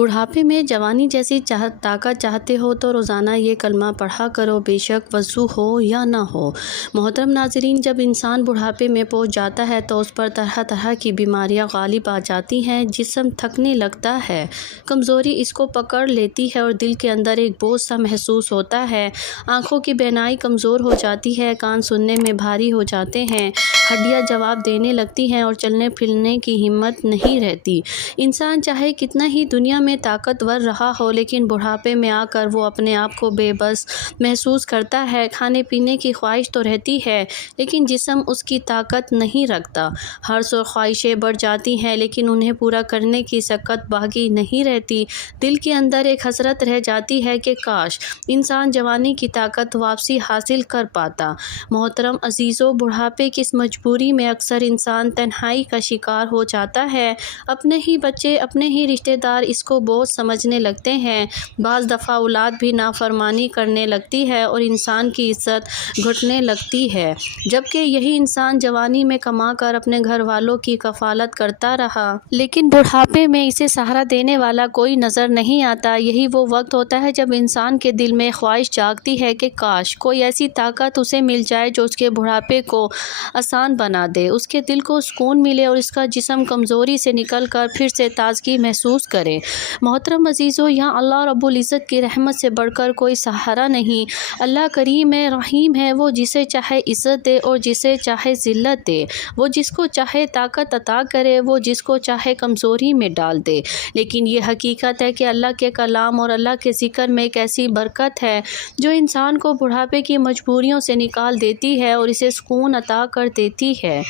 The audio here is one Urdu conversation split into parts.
بڑھاپے میں جوانی جیسی طاقت چاہتے ہو تو روزانہ یہ کلمہ پڑھا کرو، بے شک وضو ہو یا نہ ہو۔ محترم ناظرین، جب انسان بڑھاپے میں پہنچ جاتا ہے تو اس پر طرح طرح کی بیماریاں غالب آ جاتی ہیں، جسم تھکنے لگتا ہے، کمزوری اس کو پکڑ لیتی ہے اور دل کے اندر ایک بوجھ سا محسوس ہوتا ہے، آنکھوں کی بینائی کمزور ہو جاتی ہے، کان سننے میں بھاری ہو جاتے ہیں، ہڈیاں جواب دینے لگتی ہیں اور چلنے پھرنے کی ہمت نہیں رہتی۔ انسان چاہے کتنا ہی دنیا میں طاقتور رہا ہو، لیکن بڑھاپے میں آ کر وہ اپنے آپ کو بے بس محسوس کرتا ہے۔ کھانے پینے کی خواہش تو رہتی ہے، لیکن جسم اس کی طاقت نہیں رکھتا۔ حرص اور خواہشیں بڑھ جاتی ہیں، لیکن انہیں پورا کرنے کی سخت باقی نہیں رہتی۔ دل کے اندر ایک حسرت رہ جاتی ہے کہ کاش انسان جوانی کی طاقت واپسی حاصل کر پاتا۔ محترم عزیزو، بڑھاپے کی اس مجبوری میں اکثر انسان تنہائی کا شکار ہو جاتا ہے۔ اپنے ہی بچے، اپنے ہی رشتہ دار اس کو بوجھ سمجھنے لگتے ہیں۔ بعض دفعہ اولاد بھی نافرمانی کرنے لگتی ہے اور انسان کی عزت گھٹنے لگتی ہے، جبکہ یہی انسان جوانی میں کما کر اپنے گھر والوں کی کفالت کرتا رہا، لیکن بڑھاپے میں اسے سہارا دینے والا کوئی نظر نہیں آتا۔ یہی وہ وقت ہوتا ہے جب انسان کے دل میں خواہش جاگتی ہے کہ کاش کوئی ایسی طاقت اسے مل جائے جو اس کے بڑھاپے کو آسان بنا دے، اس کے دل کو سکون ملے اور اس کا جسم کمزوری سے نکل کر پھر سے تازگی محسوس کرے۔ محترم عزیزو، یہاں اللہ رب العزت کی رحمت سے بڑھ کر کوئی سہارا نہیں۔ اللہ کریم ہے، رحیم ہے، وہ جسے چاہے عزت دے اور جسے چاہے ذلت دے، وہ جس کو چاہے طاقت عطا کرے، وہ جس کو چاہے کمزوری میں ڈال دے۔ لیکن یہ حقیقت ہے کہ اللہ کے کلام اور اللہ کے ذکر میں ایک ایسی برکت ہے جو انسان کو بڑھاپے کی مجبوریوں سے نکال دیتی ہے اور اسے سکون عطا کر دیتی ہے۔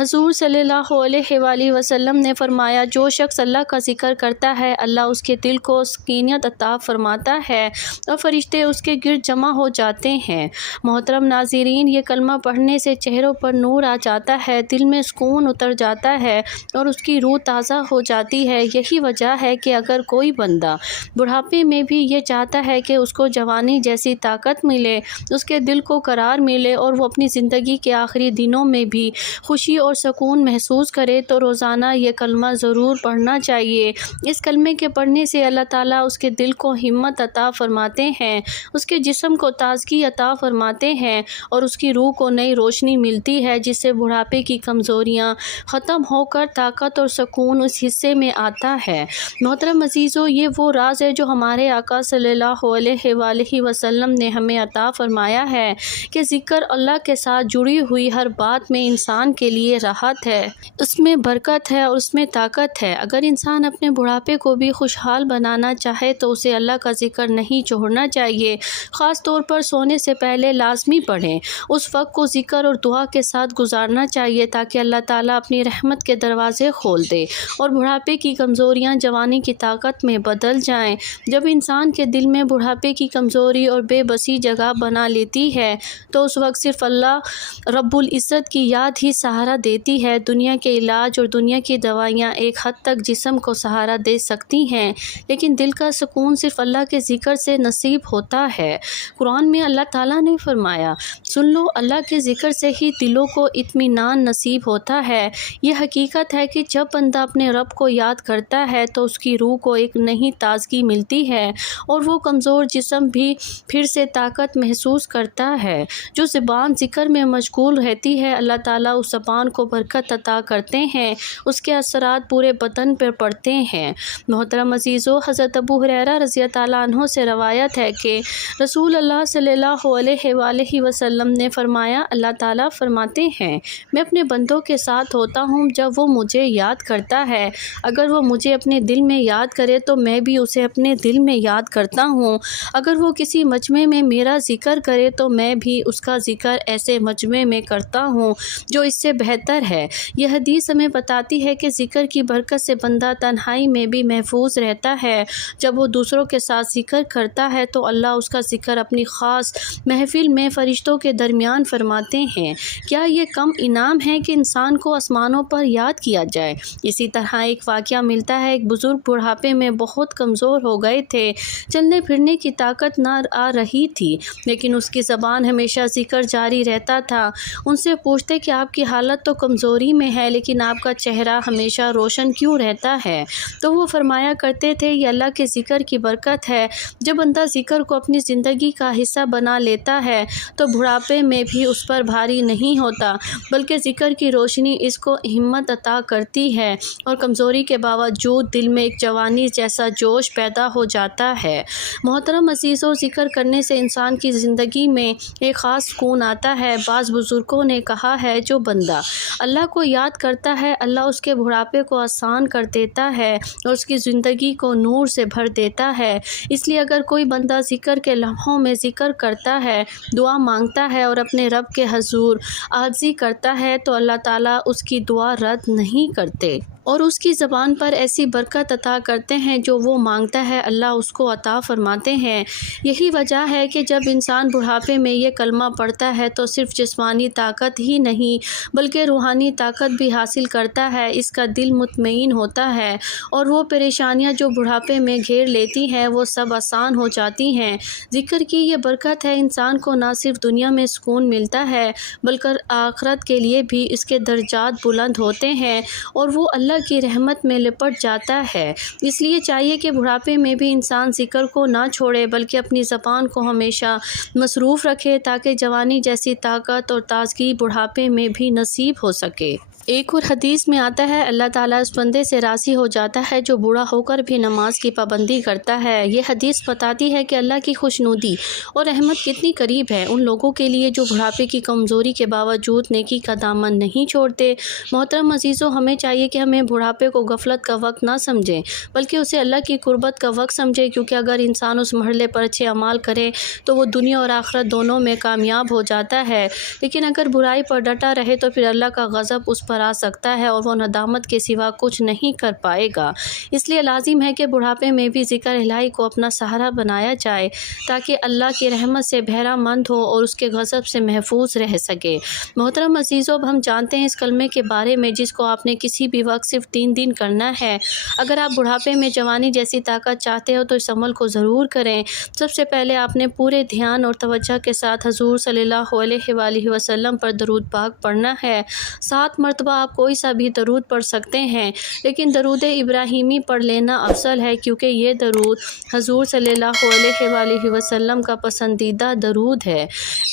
حضور صلی اللہ علیہ وآلہ وسلم نے فرمایا، جو شخص اللہ کا ذکر کرتا ہے، اللہ اس کے دل کو سکینت عطا فرماتا ہے اور فرشتے اس کے گرد جمع ہو جاتے ہیں۔ محترم ناظرین، یہ کلمہ پڑھنے سے چہروں پر نور آ جاتا ہے، دل میں سکون اتر جاتا ہے اور اس کی روح تازہ ہو جاتی ہے۔ یہی وجہ ہے کہ اگر کوئی بندہ بڑھاپے میں بھی یہ چاہتا ہے کہ اس کو جوانی جیسی طاقت ملے، اس کے دل کو قرار ملے اور وہ اپنی زندگی کے آخری دنوں میں بھی خوشی اور سکون محسوس کرے، تو روزانہ یہ کلمہ ضرور پڑھنا چاہیے۔ اس کلمے کے پڑھنے سے اللہ تعالیٰ اس کے دل کو ہمت عطا فرماتے ہیں، اس کے جسم کو تازگی عطا فرماتے ہیں اور اس کی روح کو نئی روشنی ملتی ہے، جس سے بڑھاپے کی کمزوریاں ختم ہو کر طاقت اور سکون اس حصے میں آتا ہے۔ محترم عزیزو، یہ وہ راز ہے جو ہمارے آقا صلی اللہ علیہ وآلہ وسلم نے ہمیں عطا فرمایا ہے کہ ذکر اللہ کے ساتھ جڑی ہوئی ہر بات میں انسان کے لیے راحت ہے، اس میں برکت ہے اور اس میں طاقت ہے۔ اگر انسان اپنے بڑھاپے کو بھی خوشحال بنانا چاہے تو اسے اللہ کا ذکر نہیں چھوڑنا چاہیے، خاص طور پر سونے سے پہلے لازمی پڑھیں۔ اس وقت کو ذکر اور دعا کے ساتھ گزارنا چاہیے تاکہ اللہ تعالیٰ اپنی رحمت کے دروازے کھول دے اور بڑھاپے کی کمزوریاں جوانی کی طاقت میں بدل جائیں۔ جب انسان کے دل میں بڑھاپے کی کمزوری اور بے بسی جگہ بنا لیتی ہے تو اس وقت صرف اللہ رب العزت کی یاد ہی سہارا دیتی ہے۔ دنیا کے علاج اور دنیا کی دوائیاں ایک حد تک جسم کو سہارا دے سکتی ہیں، لیکن دل کا سکون صرف اللہ کے ذکر سے نصیب ہوتا ہے۔ قرآن میں اللہ تعالیٰ نے فرمایا، سن لو، اللہ کے ذکر سے ہی دلوں کو اطمینان نصیب ہوتا ہے۔ یہ حقیقت ہے کہ جب بندہ اپنے رب کو یاد کرتا ہے تو اس کی روح کو ایک نئی تازگی ملتی ہے اور وہ کمزور جسم بھی پھر سے طاقت محسوس کرتا ہے۔ جو زبان ذکر میں مشغول رہتی ہے، اللہ تعالیٰ اس زبان کو برکت عطا کرتے ہیں، اس کے اثرات پورے بدن پر پڑتے ہیں۔ محترم عزیزو، حضرت ابو ہریرہ رضی اللہ عنہ سے روایت ہے کہ رسول اللہ صلی اللہ علیہ وآلہ وسلم نے فرمایا، اللہ تعالیٰ فرماتے ہیں، میں اپنے بندوں کے ساتھ ہوتا ہوں جب وہ مجھے یاد کرتا ہے، اگر وہ مجھے اپنے دل میں یاد کرے تو میں بھی اسے اپنے دل میں یاد کرتا ہوں، اگر وہ کسی مجمع میں میرا ذکر کرے تو میں بھی اس کا ذکر ایسے مجمع میں کرتا ہوں جو اس سے بہتر ہے۔ یہ حدیث ہمیں بتاتی ہے کہ ذکر کی برکت سے بندہ تنہائی میں بھی محفوظ رہتا ہے۔ جب وہ دوسروں کے ساتھ ذکر کرتا ہے تو اللہ اس کا ذکر اپنی خاص محفل میں فرشتوں کے درمیان فرماتے ہیں۔ کیا یہ کم انعام ہے کہ انسان کو آسمانوں پر یاد کیا جائے؟ اسی طرح ایک واقعہ ملتا ہے، ایک بزرگ بڑھاپے میں بہت کمزور ہو گئے تھے، چلنے پھرنے کی طاقت نہ آ رہی تھی، لیکن اس کی زبان ہمیشہ ذکر جاری رہتا تھا۔ ان سے پوچھتے کہ آپ کی حالت تو کمزوری میں ہے، لیکن آپ کا چہرہ ہمیشہ روشن کیوں رہتا ہے؟ تو وہ فرمایا فرمایا کرتے تھے یہ اللہ کے ذکر کی برکت ہے۔ جب بندہ ذکر کو اپنی زندگی کا حصہ بنا لیتا ہے تو بڑھاپے میں بھی اس پر بھاری نہیں ہوتا، بلکہ ذکر کی روشنی اس کو ہمت عطا کرتی ہے اور کمزوری کے باوجود دل میں ایک جوانی جیسا جوش پیدا ہو جاتا ہے۔ محترم عزیزو، ذکر کرنے سے انسان کی زندگی میں ایک خاص سکون آتا ہے۔ بعض بزرگوں نے کہا ہے جو بندہ اللہ کو یاد کرتا ہے اللہ اس کے بڑھاپے کو آسان کر دیتا ہے اور اس کی زندگی کو نور سے بھر دیتا ہے۔ اس لیے اگر کوئی بندہ ذکر کے لمحوں میں ذکر کرتا ہے، دعا مانگتا ہے اور اپنے رب کے حضور عاجزی کرتا ہے تو اللہ تعالیٰ اس کی دعا رد نہیں کرتے اور اس کی زبان پر ایسی برکت عطا کرتے ہیں جو وہ مانگتا ہے اللہ اس کو عطا فرماتے ہیں۔ یہی وجہ ہے کہ جب انسان بڑھاپے میں یہ کلمہ پڑھتا ہے تو صرف جسمانی طاقت ہی نہیں بلکہ روحانی طاقت بھی حاصل کرتا ہے، اس کا دل مطمئن ہوتا ہے اور وہ پریشانیاں جو بڑھاپے میں گھیر لیتی ہیں وہ سب آسان ہو جاتی ہیں۔ ذکر کی یہ برکت ہے انسان کو نہ صرف دنیا میں سکون ملتا ہے بلکہ آخرت کے لیے بھی اس کے درجات بلند ہوتے ہیں اور وہ اللہ کی رحمت میں لپٹ جاتا ہے۔ اس لیے چاہیے کہ بڑھاپے میں بھی انسان ذکر کو نہ چھوڑے بلکہ اپنی زبان کو ہمیشہ مصروف رکھے تاکہ جوانی جیسی طاقت اور تازگی بڑھاپے میں بھی نصیب ہو سکے۔ ایک اور حدیث میں آتا ہے اللہ تعالیٰ اس بندے سے راضی ہو جاتا ہے جو بوڑھا ہو کر بھی نماز کی پابندی کرتا ہے۔ یہ حدیث بتاتی ہے کہ اللہ کی خوشنودی اور رحمت کتنی قریب ہے ان لوگوں کے لیے جو بڑھاپے کی کمزوری کے باوجود نیکی کا دامن نہیں چھوڑتے۔ محترم عزیزو، ہمیں چاہیے کہ ہمیں بڑھاپے کو غفلت کا وقت نہ سمجھیں بلکہ اسے اللہ کی قربت کا وقت سمجھیں، کیونکہ اگر انسان اس مرحلے پر اچھے اعمال کرے تو وہ دنیا اور آخرت دونوں میں کامیاب ہو جاتا ہے، لیکن اگر برائی پر ڈٹا رہے تو پھر اللہ کا غضب اس پر آ سکتا ہے اور وہ ندامت کے سوا کچھ نہیں کر پائے گا۔ اس لیے لازم ہے کہ بڑھاپے میں بھی ذکر الہی کو اپنا سہارا بنایا جائے تاکہ اللہ کی رحمت سے بہرہ مند ہو اور اس کے غضب سے محفوظ رہ سکے۔ محترم عزیزو، اب ہم جانتے ہیں اس کلمے کے بارے میں جس کو آپ نے کسی بھی وقت صرف 3 دن کرنا ہے۔ اگر آپ بڑھاپے میں جوانی جیسی طاقت چاہتے ہو تو اس عمل کو ضرور کریں۔ سب سے پہلے آپ نے پورے دھیان اور توجہ کے ساتھ حضور صلی اللہ علیہ وآلہ وسلم پر درود پاک پڑھنا ہے۔ 7 مرتبہ آپ کوئی سا بھی درود پڑھ سکتے ہیں، لیکن درود ابراہیمی پڑھ لینا افضل ہے کیونکہ یہ درود حضور صلی اللہ علیہ وآلہ وسلم کا پسندیدہ درود ہے۔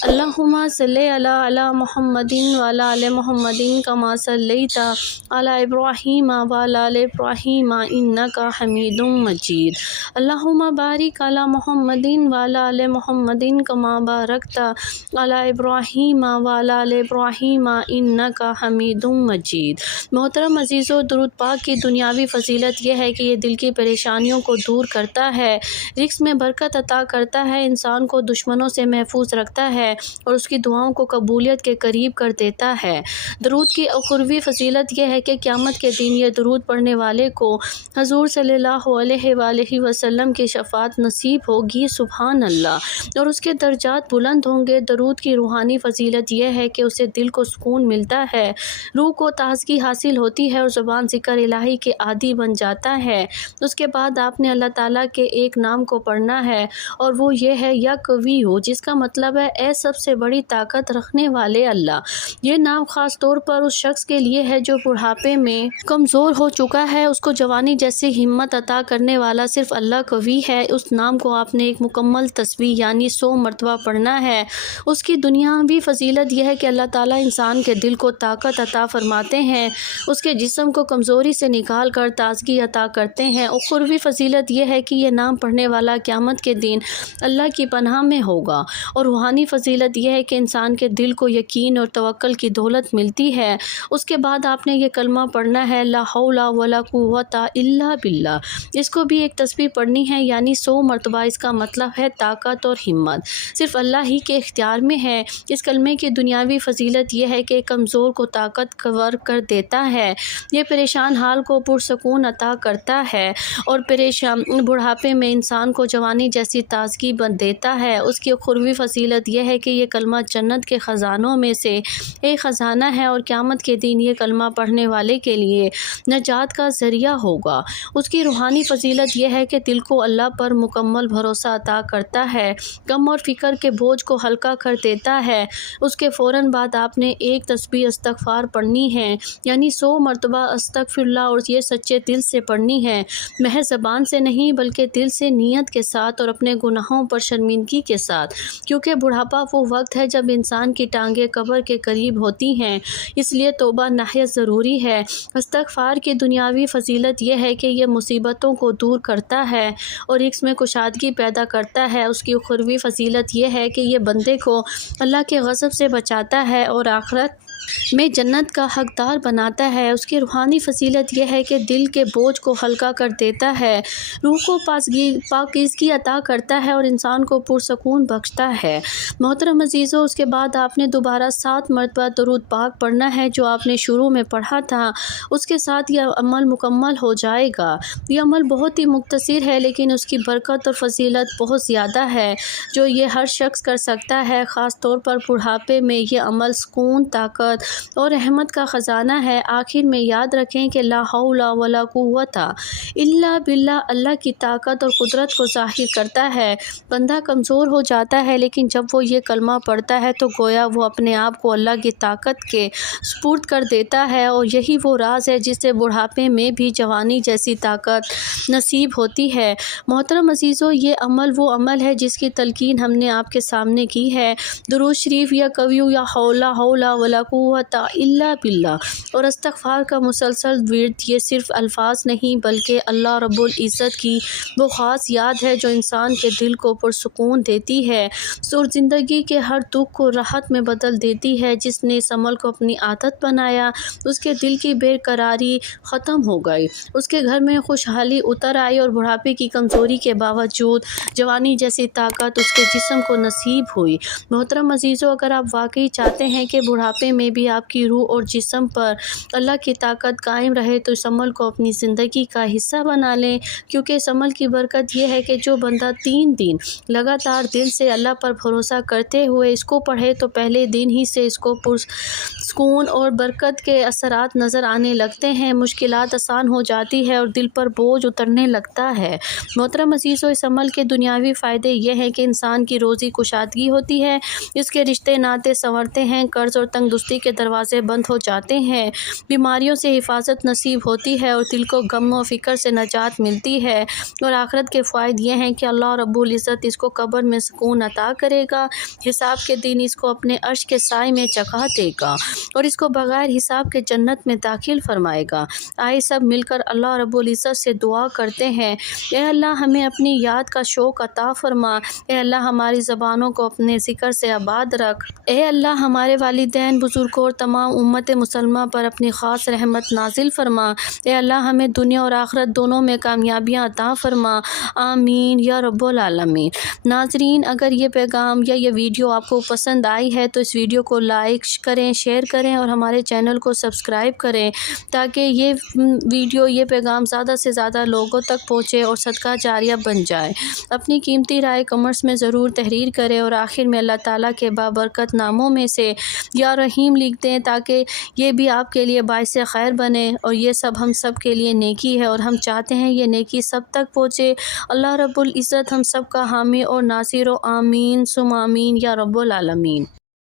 اللہم صلی علی محمد وعلی آل محمد کما صلیت علی ابراہیم وعلی آل ابراہیم انک حمید مجید۔ اللہم بارک علی محمد وعلی آل محمد کما بارکت علی ابراہیم وعلی آل ابراہیم انک حمید مجید۔ محترم عزیزو، درود پاک کی دنیاوی فضیلت یہ ہے کہ یہ دل کی پریشانیوں کو دور کرتا ہے، رزق میں برکت عطا کرتا ہے، انسان کو دشمنوں سے محفوظ رکھتا ہے اور اس کی دعاؤں کو قبولیت کے قریب کر دیتا ہے۔ درود کی اخروی فضیلت یہ ہے کہ قیامت کے دن یہ درود پڑھنے والے کو حضور صلی اللہ علیہ وآلہ وسلم کی شفاعت نصیب ہوگی، سبحان اللہ، اور اس کے درجات بلند ہوں گے۔ درود کی روحانی فضیلت یہ ہے کہ اسے دل کو سکون ملتا ہے، روح کو تازگی حاصل ہوتی ہے اور زبان ذکر الہی کے عادی بن جاتا ہے۔ اس کے بعد آپ نے اللہ تعالیٰ کے ایک نام کو پڑھنا ہے اور وہ یہ ہے یا قوی ہو، جس کا مطلب ہے اے سب سے بڑی طاقت رکھنے والے اللہ۔ یہ نام خاص طور پر اس شخص کے لیے ہے جو بڑھاپے میں کمزور ہو چکا ہے، اس کو جوانی جیسی ہمت عطا کرنے والا صرف اللہ قوی ہے۔ اس نام کو آپ نے ایک مکمل تسبیح یعنی 100 مرتبہ پڑھنا ہے۔ اس کی دنیاوی فضیلت یہ ہے کہ اللہ تعالیٰ انسان کے دل کو طاقت عطا فرماتے ہیں، اس کے جسم کو کمزوری سے نکال کر تازگی عطا کرتے ہیں۔ اخروی فضیلت یہ ہے کہ یہ نام پڑھنے والا قیامت کے دن اللہ کی پناہ میں ہوگا، اور روحانی فضیلت یہ ہے کہ انسان کے دل کو یقین اور توکل کی دولت ملتی ہے۔ اس کے بعد آپ نے یہ کلمہ پڑھنا ہے لا حول ولا قوت الا باللہ۔ اس کو بھی ایک تسبیح پڑھنی ہے یعنی 100 مرتبہ۔ اس کا مطلب ہے طاقت اور ہمت صرف اللہ ہی کے اختیار میں ہے۔ اس کلمے کی دنیاوی فضیلت یہ ہے کہ کمزور کو طاقتور کر دیتا ہے، یہ پریشان حال کو پرسکون عطا کرتا ہے اور بڑھاپے میں انسان کو جوانی جیسی تازگی بن دیتا ہے۔ اس کی اخروی فضیلت یہ ہے کہ یہ کلمہ جنت کے خزانوں میں سے ایک خزانہ ہے اور قیامت کے دن یہ کلمہ پڑھنے والے کے لیے نجات کا ذریعہ ہوگا۔ اس کی روحانی فضیلت یہ ہے کہ دل کو اللہ پر مکمل بھروسہ عطا کرتا ہے، غم اور فکر کے بوجھ کو ہلکا کر دیتا ہے۔ اس کے فوراً بعد آپ نے ایک تسبیح استغفار پڑھنی پڑھنی ہے، یعنی 100 مرتبہ استغفر اللہ، اور یہ سچے دل سے پڑھنی ہے، محض زبان سے نہیں بلکہ دل سے نیت کے ساتھ اور اپنے گناہوں پر شرمندگی کے ساتھ، کیونکہ بڑھاپا وہ وقت ہے جب انسان کی ٹانگیں قبر کے قریب ہوتی ہیں، اس لیے توبہ نہایت ضروری ہے۔ استغفار کی دنیاوی فضیلت یہ ہے کہ یہ مصیبتوں کو دور کرتا ہے اور اس میں کشادگی پیدا کرتا ہے۔ اس کی اخروی فضیلت یہ ہے کہ یہ بندے کو اللہ کے غضب سے بچاتا ہے اور آخرت میں جنت کا حقدار بناتا ہے۔ اس کی روحانی فضیلت یہ ہے کہ دل کے بوجھ کو ہلکا کر دیتا ہے، روح کو پاکیزگی عطا کرتا ہے اور انسان کو پرسکون بخشتا ہے۔ محترم عزیزو، اس کے بعد آپ نے دوبارہ 7 مرتبہ درود پاک پڑھنا ہے جو آپ نے شروع میں پڑھا تھا، اس کے ساتھ یہ عمل مکمل ہو جائے گا۔ یہ عمل بہت ہی مختصر ہے لیکن اس کی برکت اور فضیلت بہت زیادہ ہے جو یہ ہر شخص کر سکتا ہے، خاص طور پر بڑھاپے میں۔ یہ عمل سکون، طاقت اور رحمت کا خزانہ ہے۔ آخر میں یاد رکھیں کہ لا حول ولا قوت الا باللہ اللہ کی طاقت اور قدرت کو ظاہر کرتا ہے۔ بندہ کمزور ہو جاتا ہے لیکن جب وہ یہ کلمہ پڑھتا ہے تو گویا وہ اپنے آپ کو اللہ کی طاقت کے سپرد کر دیتا ہے، اور یہی وہ راز ہے جس سے بڑھاپے میں بھی جوانی جیسی طاقت نصیب ہوتی ہے۔ محترم عزیزو، یہ عمل وہ عمل ہے جس کی تلقین ہم نے آپ کے سامنے کی ہے۔ درود شریف یا کویو یا لا حول ولا قوت الا باللہ اور استغفار کا مسلسل ورد یہ صرف الفاظ نہیں بلکہ اللہ رب العزت کی وہ خاص یاد ہے جو انسان کے دل کو پرسکون دیتی ہے اور زندگی کے ہر دکھ کو راحت میں بدل دیتی ہے۔ جس نے اس عمل کو اپنی عادت بنایا اس کے دل کی بے قراری ختم ہو گئی، اس کے گھر میں خوشحالی اتر آئی اور بڑھاپے کی کمزوری کے باوجود جوانی جیسی طاقت اس کے جسم کو نصیب ہوئی۔ محترم عزیزو، اگر آپ واقعی چاہتے ہیں کہ بڑھاپے میں بھی آپ کی روح اور جسم پر اللہ کی طاقت قائم رہے تو اس عمل کو اپنی زندگی کا حصہ بنا لیں، کیونکہ اس عمل کی برکت یہ ہے کہ جو بندہ 3 دن لگاتار دل سے اللہ پر بھروسہ کرتے ہوئے اس کو پڑھے تو پہلے دن ہی سے اس کو پرسکون اور برکت کے اثرات نظر آنے لگتے ہیں، مشکلات آسان ہو جاتی ہے اور دل پر بوجھ اترنے لگتا ہے۔ محترم عزیزو، اس عمل کے دنیاوی فائدے یہ ہیں کہ انسان کی روزی کشادگی ہوتی ہے، اس کے رشتے ناطے سنورتے ہیں، قرض اور تنگ دستی کے دروازے بند ہو جاتے ہیں، بیماریوں سے حفاظت نصیب ہوتی ہے اور دل کو غم و فکر سے نجات ملتی ہے، اور آخرت کے فوائد یہ ہیں کہ اللہ رب العزت اس کو قبر میں سکون عطا کرے گا، حساب کے دن اس کو اپنے عرش کے سائے میں چکا دے گا اور اس کو بغیر حساب کے جنت میں داخل فرمائے گا۔ آئے سب مل کر اللہ رب العزت سے دعا کرتے ہیں، اے اللہ ہمیں اپنی یاد کا شوق عطا فرما، اے اللہ ہماری زبانوں کو اپنے ذکر سے آباد رکھ، اے اللہ ہمارے والدین، بزرگوں اور تمام امت مسلمہ پر اپنی خاص رحمت نازل فرما، اے اللہ ہمیں دنیا اور آخرت دونوں میں کامیابیاں عطا فرما، آمین یا رب العالمین۔ ناظرین، اگر یہ پیغام یا یہ ویڈیو آپ کو پسند آئی ہے تو اس ویڈیو کو لائک کریں، شیئر کریں اور ہمارے چینل کو سبسکرائب کریں تاکہ یہ ویڈیو، یہ پیغام زیادہ سے زیادہ لوگوں تک پہنچے اور صدقہ جاریہ بن جائے۔ اپنی قیمتی رائے کمنٹس میں ضرور تحریر کریں اور آخر میں اللہ تعالیٰ کے بابرکت ناموں میں سے یا رحیم لکھ دیں تاکہ یہ بھی آپ کے لیے باعث خیر بنے، اور یہ سب ہم سب کے لیے نیکی ہے اور ہم چاہتے ہیں یہ نیکی سب تک پہنچے۔ اللہ رب العزت ہم سب کا حامی اور ناصر، و آمین ثم آمین یا رب العالمین۔